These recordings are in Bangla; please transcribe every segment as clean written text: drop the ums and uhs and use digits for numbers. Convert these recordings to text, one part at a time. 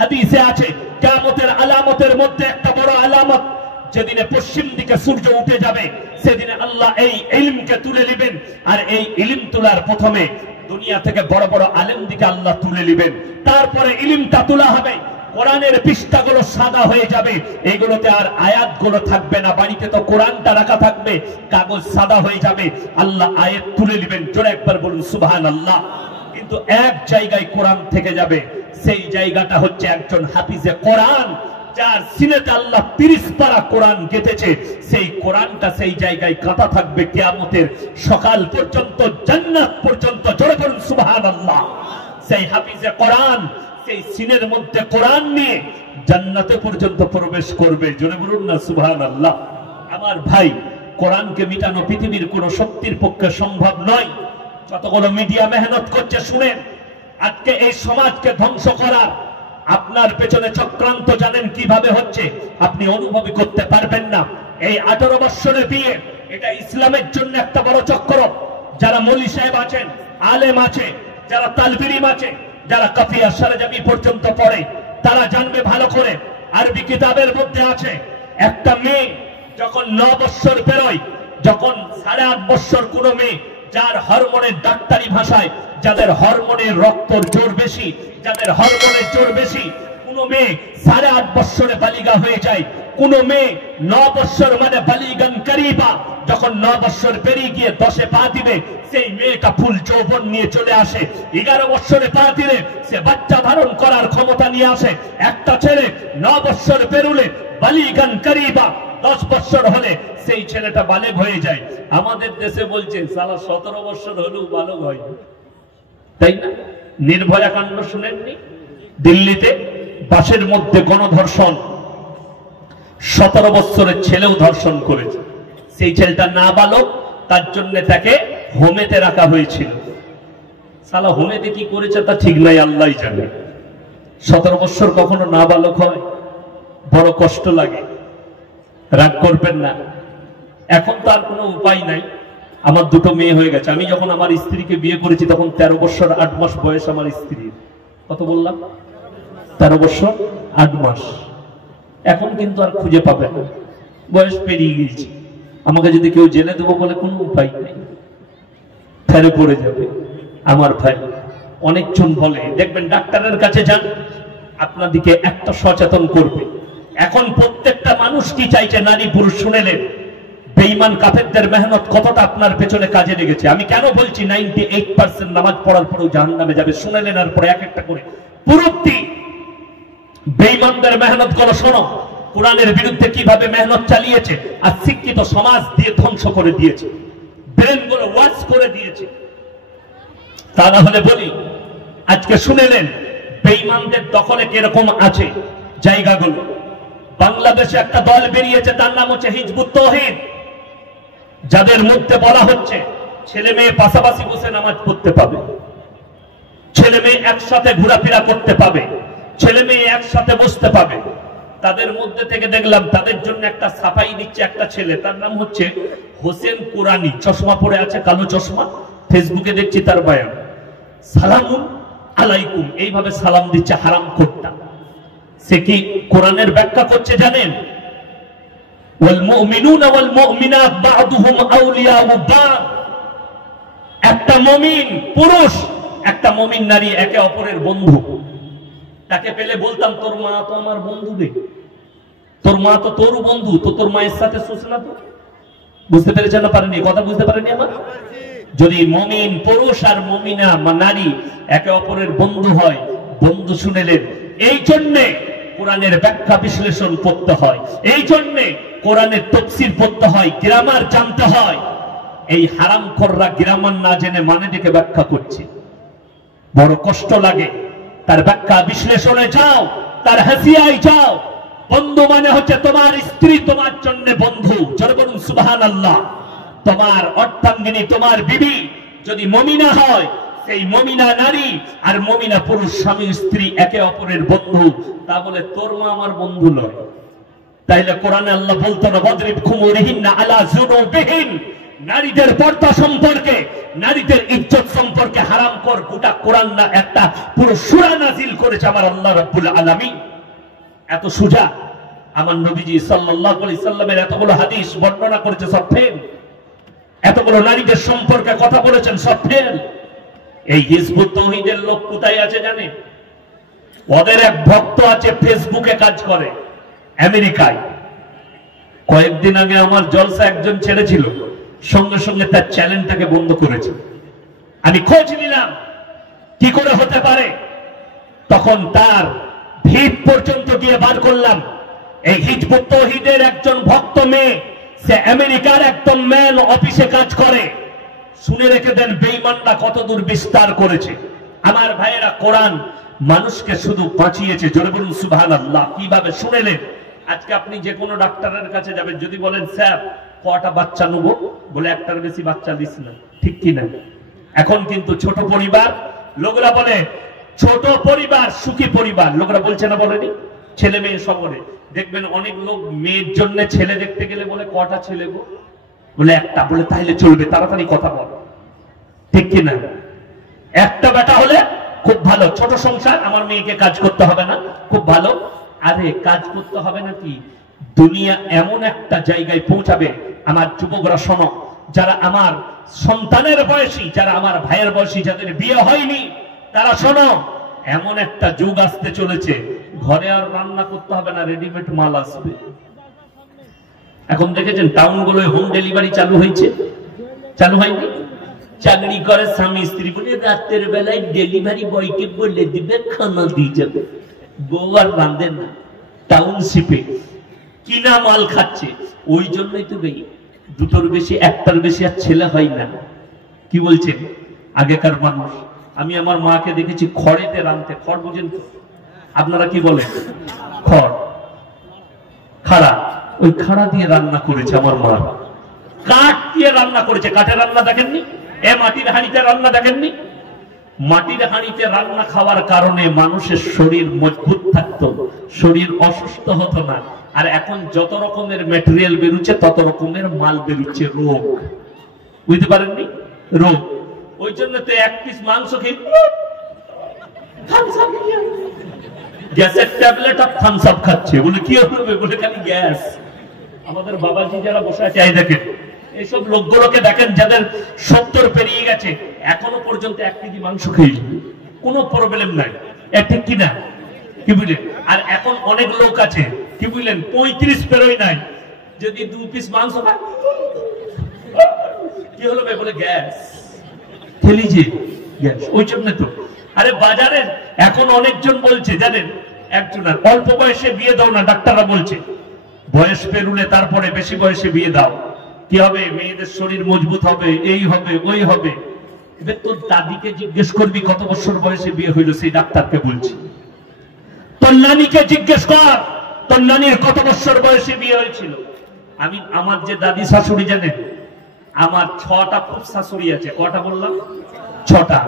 হাদিসে আছে কিয়ামতের আলামতের মধ্যে একটা বড় আলামত, যেদিনে পশ্চিম দিকে সূর্য উঠে যাবে সেদিনে আল্লাহ এই ইলমকে তুলে নেবেন। আর এই ইলম তোলার প্রথমে দুনিয়া থেকে বড় বড় আলেম দিকে আল্লাহ তুলে নেবেন, তারপরে ইলমটা তোলা হবে। কোরআনের পৃষ্ঠাগুলো সাদা হয়ে যাবে, এগুলোতে আর আয়াতগুলো থাকবে না। বাড়িতে তো কোরআনটা রাখা থাকবে, কাগজ সাদা হয়ে যাবে, আল্লাহ আয়াত তুলে নেবেন। জোরে একবার বলুন সুবহানাল্লাহ। কিন্তু এক জায়গায় কোরআন থেকে যাবে, সেই জায়গাটা হচ্ছে একজন হাফিজে কোরআন, যার সিনেতে আল্লাহ 30 পারা কোরআন গেঁথেছে। সেই কোরআনটা সেই জায়গায় কাঁথা থাকবে কিয়ামতের সকাল পর্যন্ত, জান্নাত পর্যন্ত। জোরে বলুন সুবহানাল্লাহ। সেই হাফিজে কোরআন সেই সিনের মধ্যে কোরআন নিয়ে জান্নাতে পর্যন্ত প্রবেশ করবে। জোরে বলুন না সুবহানাল্লাহ। আমার ভাই, কোরআনকে মিটানো পৃথিবীর কোন শক্তির পক্ষে সম্ভব নয়। যতগুলো মিডিয়া মেহনত করছে শুনেন, আজকে এই সমাজকে ধ্বংস করার আপনার পেছনে চক্রান্ত জানেন কিভাবে হচ্ছে, আপনি অনুভবই করতে পারবেন না। এই 18 বছরের বিয়ে, এটা ইসলামের জন্য একটা বড় চক্র। যারা মৌলী সাহেব আছেন, আলেম আছে, যারা তালবিরিম আছে, যারা কাফিয়া সারজামি পর্যন্ত পড়ে, তারা জানবে ভালো করে। আরবি কিতাবের মধ্যে আছে, একটা মেয়ে যখন 9 বছর পেরোয়, যখন 8.5 বছর কোনো মেয়ে, যার হরমোনের ডাক্তারি ভাষায়, যাদের হরমোনের রক্তর জোর বেশি, যাদের হরমোনের জোর বেশি, কোন মেয়ে 8.5 বছরে বালিগা হয়ে যায়। কোন মেয়ে 9 বছর মানে বালিগান করিবা, যখন 9 বছর পেরিয়ে গিয়ে 10-এ পা দিবে, সেই মেয়েটা ফুল যৌবন নিয়ে চলে আসে। 11 বছরে পা দিলে সে বাচ্চা ধারণ করার ক্ষমতা নিয়ে আসে। একটা ছেলে 9 বছর পেরুলে বালিগান করিবা, 10 বছর হলে সেই ছেলেটা বালেগ হয়ে যায়। আমাদের দেশে বলছে সালা 17 বছর হলেও বালক হয়, তাই না? নির্ভয়া কাণ্ড শুনেননি? দিল্লিতে বাসের মধ্যে গণধর্ষণ, 17 বছরের ছেলেও ধর্ষণ করেছে। সেই ছেলেটা নাবালক, তার জন্য তাকে হোমেতে রাখা হয়েছিল। সালা হোমেতে কি করেছে তা ঠিক নাই, আল্লাহই জানে। 17 বছর কখনো নাবালক হয়? বড় কষ্ট লাগে, রাগ করবেন না। এখন তো আর কোনো উপায় নাই। আমার 2টো মেয়ে হয়ে গেছে। আমি যখন আমার স্ত্রীকে বিয়ে করেছি তখন 13 বছর 8 মাস বয়স আমার স্ত্রীর। কত বললাম? 13 বছর 8 মাস। এখন কিন্তু আর খুঁজে পাবে না, বয়স পেরিয়ে গিয়েছে। আমাকে যদি কেউ জেলে দেবো বলে কোনো উপায় নেই, ফেরে পড়ে যাবে। আমার ভাই, অনেকজন বলে, দেখবেন ডাক্তারের কাছে যান, আপনাদিকে একটা সচেতন করবে। এখন প্রত্যেকটা মানুষ কি চাইছে, নারী পুরুষ শুনেলেন, বেঈমান কাফেরদের মেহনত কতটা আপনার পেছনে কাজে লেগেছে। আমি কেন বলছি 98% নামাজ পড়ার পরেও জাহান্নামে যাবে, শুনেলেন। আর পরে এক একটা করে পুরুত্তি বেঈমানদের মেহনত গুলো শোনো, কোরআনের বিরুদ্ধে কিভাবে মেহনত চালিয়েছে, আর শিক্ষিত সমাজ দিয়ে ধ্বংস করে দিয়েছে, ব্রেন গুলো ওয়াশ করে দিয়েছে। তা না হলে বলি, আজকে শুনেলেন বেঈমানদের দখলে কিরকম আছে জায়গাগুলো। বাংলাদেশে একটা দল বেরিয়েছে, তার নাম হচ্ছে হিজবুত তাওহীদ, যাদের মধ্যে বলা হচ্ছে ছেলে মেয়ে পাশাপাশি বসে নামাজ পড়তে পাবে, ছেলে মেয়ে একসাথে ঘোরাফেরা করতে পাবে, ছেলে মেয়ে একসাথে বসতে পাবে। তাদের মধ্যে থেকে দেখলাম তাদের জন্য একটা সাফাই দিচ্ছে একটা ছেলে, তার নাম হচ্ছে হোসেন কুরানি, চশমা পরে আছে, কালো চশমা। ফেসবুকে দেখছি তার বয়ান, সালামুন আলাইকুম, এইভাবে সালাম দিচ্ছে হারাম খোরটা। সে কি কোরআনের ব্যাখ্যা করছে জানেন? ওয়াল মুমিনুনা ওয়াল মুমিনাত বা'দুহুম আউলিয়াউ বা'দ। একটা মুমিন পুরুষ, একটা মুমিন নারী একে অপরের বন্ধু। তাকে পেলে বলতাম, তোর মা তো আমার বন্ধু রে, তোর মা তো তোর বন্ধু, তো তোর মায়ের সাথে শুস না তো। বুঝতে পেরেছেন না পারেনি? কথা বুঝতে পারেনি আমার? যদি মুমিন পুরুষ আর মুমিনা নারী একে অপরের বন্ধু হয়, বন্ধু শুনেলেন। এই জন্যে কোরআনের ব্যাখ্যা বিশ্লেষণ করতে হয়, এই জন্যে কোরআনের তাফসীর পড়তে হয়, গ্রামার জানতে হয়। এই হারামখোররা গ্রামার না জেনে মানে দেখে ব্যাখ্যা করছে, বড় কষ্ট লাগে। তার ব্যাখ্যা বিশ্লেষণে যাও, তার হাসিয়ায় যাও। বন্ধু মানে হচ্ছে তোমার স্ত্রী তোমার জন্য বন্ধু, জোরে বলুন সুবহানাল্লাহ। তোমার অর্ধাঙ্গিনী, তোমার বিবি যদি মুমিনা হয়, সেই মুমিনা নারী আর মুমিনা পুরুষ স্বামী স্ত্রী একে অপরের বন্ধু। তা বলে তোর মা আমার বন্ধু নয়। তাইলে কোরআনে আল্লাহ বলতো না, ওয়াদরিব খুমুরিহিন্না আলা যুনুবিহিন, নারীদের পর্দা সম্পর্কে, নারীদের ইজ্জত সম্পর্কে হারাম কর গোটা কোরআন না একটা পুরো সূরা নাজিল করেছে আমার আল্লাহ রাব্বুল আলামিন। এত সুজা আমার নবীজি সাল্লাল্লাহু আলাইহি সাল্লামের এতগুলো হাদিস বর্ণনা করেছে, সব ফেল। এতগুলো নারীদের সম্পর্কে কথা বলেছেন, সব ফেল। এই হিজবুত তাওহীদের লোক কোথায় আছে জানেন? ওদের এক ভক্ত আছে, ফেসবুকে কাজ করে আমেরিকায়। কয়েকদিন আগে আমার জলসা একজন ছেড়েছিল, সঙ্গে সঙ্গে তার চ্যানেলটাকে বন্ধ করেছে। আমি খোঁজ নিলাম কি করে হতে পারে, তখন তার ভিত পর্যন্ত গিয়ে বার করলাম। এই হিজবুত তাওহীদের একজন ভক্ত মেয়ে, সে আমেরিকার একদম ম্যান অফিসে কাজ করে। শুনে রেখে দেন বেঈমানরা কত দূর বিস্তার করেছে। আমার ভাইয়েরা, কোরআন মানুষকে শুধু বাঁচিয়েছে। জোরে বলুন সুবহানাল্লাহ। কিভাবে শুনেলেন? আজকে আপনি যে কোনো ডাক্তারের কাছে যাবেন, যদি বলেন স্যার কটা বাচ্চা নেবো, বলে একটার বেশি বাচ্চা দিস না, ঠিক কি না? এখন কিন্তু ছোট পরিবার, লোকরা বলে ছোট পরিবার সুখী পরিবার, লোকরা বলছে না, বলেনি? ছেলে মেয়ে সবরে দেখবেন অনেক লোক মেয়ের জন্য ছেলে দেখতে গেলে বলে কটা ছেলে গো, বলে একটা, বলে তাইলে চলবে, তাড়াতাড়ি কথা বল, ঠিক কি না? একটা বেটা হলে খুব ভালো, ছোট সংসার, আমার মেয়েকে কাজ করতে হবে না, খুব ভালো। আরে কাজ করতে হবে নাকি, দুনিয়া এমন একটা জায়গায় পৌঁছাবে। আমার যুবকরা শোনো, যারা আমার সন্তানের বয়সী, যারা আমার ভাইয়ের বয়সী, যাদের বিয়ে হয়নি, তারা শোনো, এমন একটা যুগ আসতে চলেছে, ঘরে আর রান্না করতে হবে না, রেডিমেড মাল আসবে। এখন দেখেছেন টাউনগুলোয় হোম ডেলিভারি চালু হয়েছে, চালু হয়নি? চাকরি করে স্বামী স্ত্রী বলে রাতের বেলায় ডেলিভারি বয়কে বলে দিবে, খানা দিয়ে যাবে, বউ আর রাঁধে না। টাউনশিপে কিনা মাল খাচ্ছে। ওই জন্যই তো ভাই দুটোর বেশি, একটার বেশি আর ছেলে হয় না। কি বলছেন আগেকার মানুষ? আমি আমার মাকে দেখেছি খড়েতে রাঁধতে। খড় বুঝেন তো? আপনারা কি বলেন? খড়, খাড়া, ওই খাড়া দিয়ে রান্না করেছে আমার মা। কাঠ দিয়ে রান্না করেছে। কাঠের রান্না দেখেননি? এ মাটির হাঁড়িতে রান্না দেখেননি? মাটির হাঁড়িতে রান্না খাওয়ার কারণে মানুষের শরীর মজবুত থাকতো, শরীর অসুস্থ হতো না। আর এখন যত রকমের ম্যাটেরিয়াল বেরোচ্ছে, তত রকমের মাল বেরোচ্ছে, রোগ। বুঝতে পারেননি? রোগ। ওই জন্য তো এক পিস মাংস খেয়ে গ্যাসের ট্যাবলেট আর থামস আপ খাচ্ছে। বলে কি হবে? বলে খালি গ্যাস। আমাদের বাবাজি যারা বসে আছে, এই দেখেন এইসব লোকগুলোকে দেখেন, যাদের 70 পেরিয়ে গেছে, এখনো পর্যন্ত 1 কেজি মাংস খেয়ে কোনো প্রবলেম নাই। ঠিক কিনা? কি বুঝলেন? আর এখন অনেক লোক আছে, কি বুঝলেন, 35 পেরোই নাই, যদি 2 পিস মাংস খায়, কি হলো? বলে গ্যাস, খেলি যে গ্যাস। ওই জন্য তো আরে বাজারে এখন অনেকজন বলছে জানেন, একজন অল্প বয়সে বিয়ে দাও না, ডাক্তাররা বলছে বয়স পেরুলে তারপরে বেশি বয়সে বিয়ে দাও। কি হবে? মেয়েদের শরীর মজবুত হবে, এই হবে, ওই হবে। এবার তোর দাদিকে জিজ্ঞেস করবি কত বছর বয়সে বিয়ে হইল, সেই ডাক্তারকে বলছি। তোর নানিকে জিজ্ঞেস কর, তোর নানির কত বছর বয়সে বিয়ে হয়েছিল। আমি আমার যে দাদি শাশুড়ি জানেন, আমার 6টা ফুফ শাশুড়ি আছে। কটা বললাম? 6টা।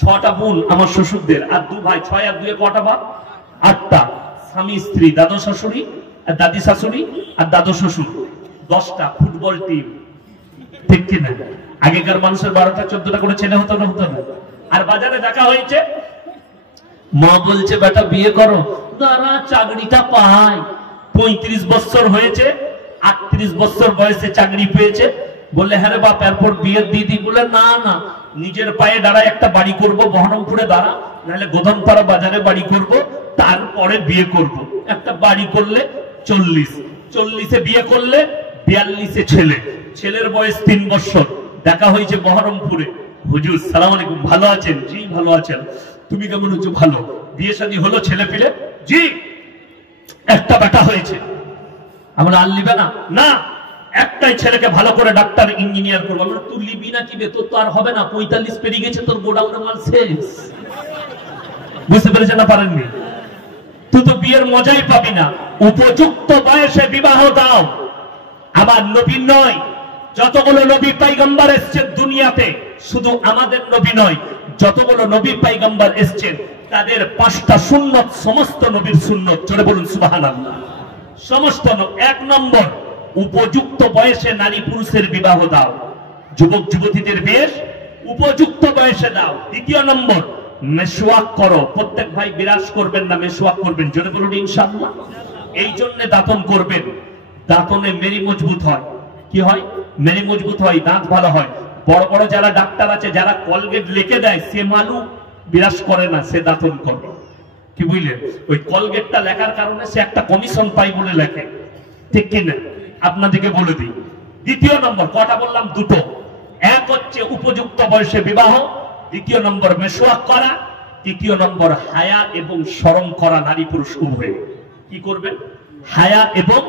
6টা বোন আমার শ্বশুরদের, আর 2 ভাই। 6 আর 2 কটা বাপ? 8টা। স্বামী স্ত্রী, দাদু শাশুড়ি আর দাদি শাশুড়ি আর দাদু শ্বশুর, 10টা ফুটবল টিম, ঠিক কিনা? আগেকার মানুষের 12টা 14টা করে ছেলে হতো না? হতো না? আর বাজারে দেখা হয়েছে, মা বলছে বেটা বিয়ে করো, দাঁড়া চাকরিটা পাই। 35 বছর হয়েছে, 38 বছর বয়সে চাকরি পেয়েছে। বললে হ্যাঁ রে বাপ, এরপর বিয়ের দিদি? বলে না না, নিজের পায়ে দাঁড়ায় একটা বাড়ি করব, বহরমপুরে দাঁড়া, নাহলে গোধনপাড়া বাজারে বাড়ি করব, তারপরে বিয়ে করব। একটা বাড়ি করলে 40-40-এ বিয়ে করলে 42-এ ছেলে, ছেলের বয়স 3 বছর। দেখা হয়েছে বহরমপুরে। হুজুর সালাম আলাইকুম, ভালো আছেন? জি ভালো আছেন। তুমি কেমন হচ্ছে? ভালো। বিয়ে শাদী হলো, ছেলে পিলে? জি, একটা বেটা হয়েছে। আমরা আর লিবে না? না, একটাই ছেলেকে ভালো করে ডাক্তার ইঞ্জিনিয়ার করবো। আমরা তুই লিবি না কি? তোর তো আর হবে না, 45 পেরিয়ে গেছে, তোর গোডাউনে মাল শেষ। বুঝতে পেরেছেন না? পারেননি? তুই তো বিয়ের মজাই পাবি না। উপযুক্ত বয়সে বিবাহ দাও। আমার নবী নয়, যতগুলো নবী পয়গম্বর এসেছেন দুনিয়াতে, শুধু আমাদের নবী নয়, যতগুলো নবী পয়গম্বর এসেছেন তাদের 5টা সুন্নত সমস্ত নবীর সুন্নত। জোরে বলুন সুবহানাল্লাহ। সমস্ত 1 নম্বর, উপযুক্ত বয়সে নারী পুরুষের বিবাহ দাও। যুবক যুবতীদের বিয়ে উপযুক্ত বয়সে দাও। দ্বিতীয় নম্বর, মেশওয়াক করো। প্রত্যেক ভাই বিরাজ করবেন না, মেশওয়াক করবেন। জোরে বলুন ইনশাআল্লাহ। এই জন্য দাঁতন করবেন, দাঁতনে মেরি মজবুত হয়। কি হয়? মেরি মজবুত হয়, দাঁত ভালো হয়। বড় বড় যারা ডাক্তার আছে, যারা কলগেট লিখে দেয়, সে মালু বিরাজ করে না, সে দাঁতন করে। কি বুঝলেন? ওই কলগেটটা লেখার কারণে সে একটা কমিশন পাই বলে লেখে, ঠিক কিনা? আপনাদেরকে বলে দিই। দ্বিতীয় নম্বর, কটা বললাম? দুটো। এক হচ্ছে উপযুক্ত বয়সে বিবাহ, দ্বিতীয় নম্বর মেশওয়াক করা, তৃতীয় নম্বর হায়া এবং শরম করা। নারী পুরুষ উভয়ে কি করবেন? হায়া এবং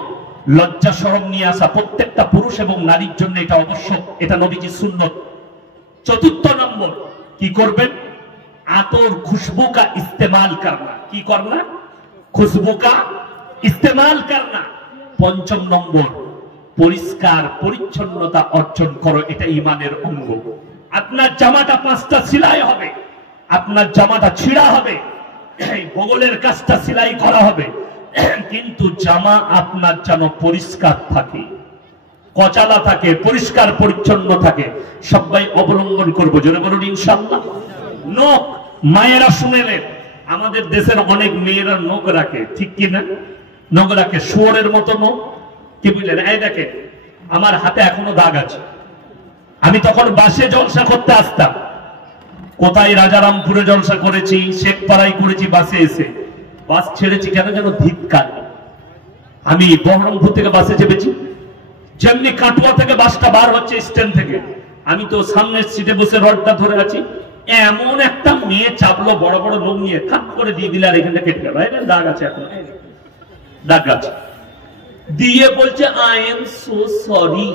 লজ্জা শরম নিয়ে আসা। প্রত্যেকটা পুরুষ এবং নারীর জন্য এটা অবশ্যক, এটা নবীজির সুন্নত। চতুর্থ নম্বর কি করবেন? আতর খুশবু কা ইস্তেমাল করনা। কি করনা? খুশবু কা ইস্তেমাল করনা। পঞ্চম নম্বর, পরিষ্কার পরিচ্ছন্নতা অর্জন করো, এটা ঈমানের অঙ্গ। আপনার জামাটা 5টা সেলাই হবে, আপনার জামাটা ছিঁড়া হবে, বগলের কাজটা সেলাই করা হবে, কিন্তু জামা আপনার যেন পরিষ্কার থাকে, কচালা থাকে, পরিষ্কার পরিচ্ছন্ন থাকে। সবাই অবলম্বন করবো। জোরে বলুন ইনশাআল্লাহ। নখ, মায়েরা শুনেলেন, আমাদের দেশের অনেক মেয়েরা নখ রাখে, ঠিক কিনা? নখ রাখে শুয়োরের মতো নখ। কি বুঝলেন? এই দেখেন, আমার হাতে এখনো দাগ আছে। আমি তখন বাসে জলসা করতে আসতাম। কোথায়? রাজারামপুরে জলসা করেছি, শেখপাড়ায় করেছি। বাসে এসে বাস ছেড়েছি, কেন যেন ধিক্কার। আমি বহরমপুর থেকে বাসে চেপেছি, যেমনি কাটুয়া থেকে বাসটা বার হচ্ছে স্ট্যান্ড থেকে, আমি তো সামনের সিটে বসে রডটা ধরে আছি। এমন একটা মেয়ে চাপলো, বড় বড় লোক নিয়ে খাপ করে দিয়ে দিলে, আর এখানটা কেটে গেল। দাগ আছে, এখন দাগ আছে। দিয়ে বলছে আই এম সো সরি।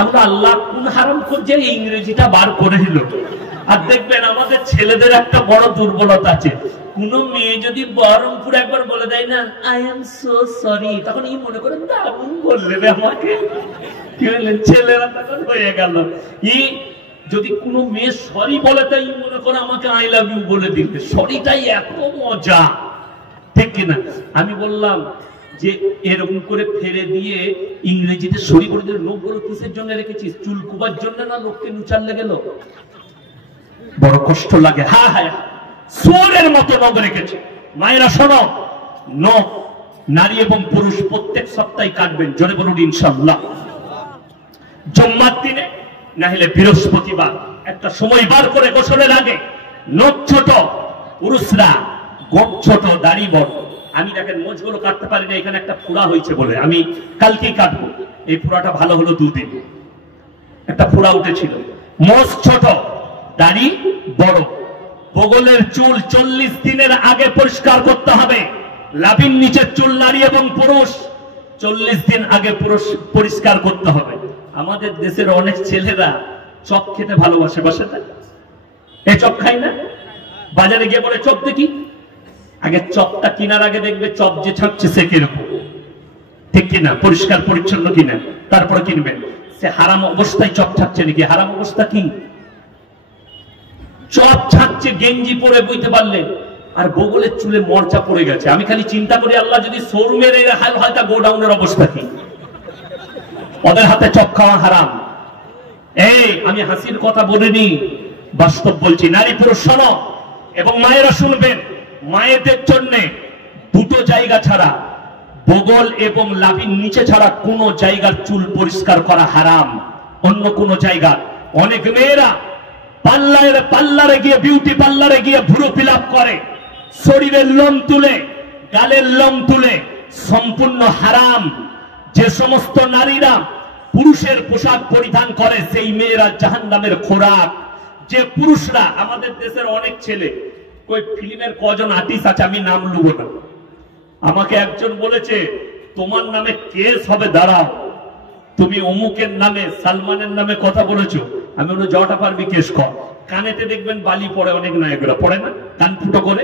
আমরা আল্লাহ কোন হারাম করছে, ইংরেজিটা বার করে দিল। আর দেখবেন আমাদের ছেলেদের একটা বড় দুর্বলতা আছে, কোন মেয়ে যদি বহরমপুর একবার বলে দেয় না আই এম সো সরি, তখন এই মনে করেন দারুণ বললে আমাকে। কি বললেন? ছেলেরা তখন হয়ে গেল। এই যদি কোনো মেয়ে সরি বলে, তাই মনে করে আমাকে আই লাভ ইউ বলে দিতে। সরিটাই এত মজা, ঠিক কিনা? আমি বললাম যে এরকম করে ফেরে দিয়ে ইংরেজিতে সরি করে দিলে, লোকগুলো কিসের জন্য রেখেছিস? চুল কুবার জন্য না লোককে নুচার লেগে? বড় কষ্ট লাগে। হ্যাঁ হ্যাঁ, সোরের মতো নখ রেখেছে। মায়েরা শোনো, নখ নারী এবং পুরুষ প্রত্যেক সপ্তাহে কাটবেন। জোরে বলুন ইনশাআল্লাহ। জুম্মার দিনে না হলে বৃহস্পতিবার একটা সময় বার করে গোসলের আগে নখ ছোট, পুরুষরা গোপ ছোট, দাড়ি বড়। আমি দেখেন মোজগুলো কাটতে পারি না, এখানে একটা ফোড়া হয়েছে বলে আমি কালকেই কাটবো। এই ফোড়াটা ভালো হলো, 2 দিন একটা ফোড়া উঠেছিল। মোজ ছোট, দাড়ি বড়। বগলের চুল 40 দিনের আগে পরিষ্কার করতে হবে। লাভির নিচের চুল নারী এবং পুরুষ 40 দিন আগে পরিষ্কার করতে হবে। আমাদের দেশের অনেক ছেলেরা চপ খেতে ভালোবাসে, বাসে না? এই চপ খাই না? বাজারে গিয়ে বলে চপ দেখি। আগে চপটা কেনার আগে দেখবে চপ যে ছাড়ছে সে কিরকম, ঠিক কিনা, পরিষ্কার পরিচ্ছন্ন কিনা, তারপরে কিনবেন। সে হারাম অবস্থায় চপ ছাড়ছে নাকি? হারাম অবস্থা কি? চপ ছাড়ছে গেঞ্জি পরে, বুঝতে পারলেন? আর বগলের চুলে মরচা পড়ে গেছে। আমি খালি চিন্তা করি, আল্লাহ যদি শোরুমের এই হাল হয়, তা গোডাউনের অবস্থা কি? ওদের হাতে চপ খাওয়া হারাম। এই আমি হাসির কথা বলিনি, বাস্তব বলছি। নারী পুরুষ শোনো, এবং মায়েরা শুনবেন, মায়েদের জন্য 2টো জায়গা ছাড়া, বগল এবং লাভির নিচে ছাড়া কোনো জায়গার চুল পরিষ্কার করা হারাম। অন্য কোনো জায়গা, অনেক মেয়েরা পার্লারে গিয়ে, বিউটি পার্লারে গিয়ে ভ্রু ফিলাপ করে, শরীরের লোম তুলে, গালের লোম তুলে, সম্পূর্ণ হারাম। যে সমস্ত নারীরা পুরুষের পোশাক পরিধান করে, সেই মেয়েরা জাহান্নামের খোরাক। যে পুরুষরা, আমাদের দেশের অনেক ছেলে, ওই ফিল্মের কজন আর্টিস্ট আছে, আমি নাম লুব না, আমাকে একজন বলেছে তোমার নামে কেস হবে, দাঁড়াও, তুমি অমুকের নামে, সালমানের নামে কথা বলেছো। আমি বলবো, জটা পারবি কেস কর। কানেতে দেখবেন বালি পড়ে, অনেক নায়করা পড়ে না, কান ফুটো করে।